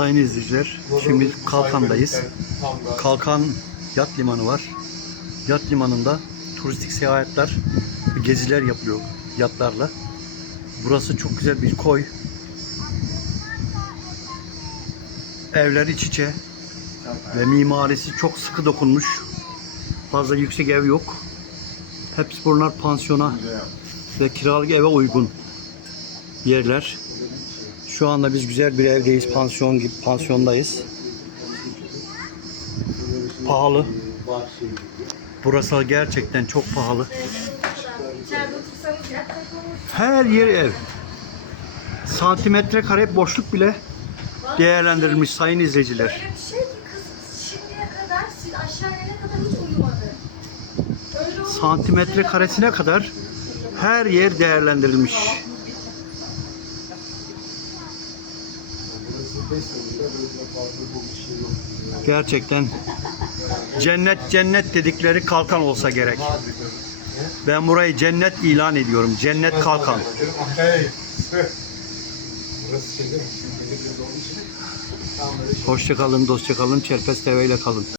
Sayın izleyiciler, şimdi Kalkan'dayız. Kalkan yat limanı var. Yat limanında turistik seyahatler, geziler yapılıyor yatlarla. Burası çok güzel bir koy. Evler iç içe ve mimarisi çok sıkı dokunmuş. Fazla yüksek ev yok. Hepsi bunlar pansiyona ve kiralık eve uygun yerler. Şu anda biz güzel bir evdeyiz. Pansiyon gibi pansiyondayız. Pahalı. Burası gerçekten çok pahalı. Her yeri ev. Santimetre kare boşluk bile değerlendirilmiş sayın izleyiciler. Santimetre karesine kadar her yer değerlendirilmiş. Gerçekten cennet cennet dedikleri kalkan olsa gerek. Ben burayı cennet ilan ediyorum. Cennet kalkan. Hoşçakalın, dostçakalın. Çerpes TV ile kalın.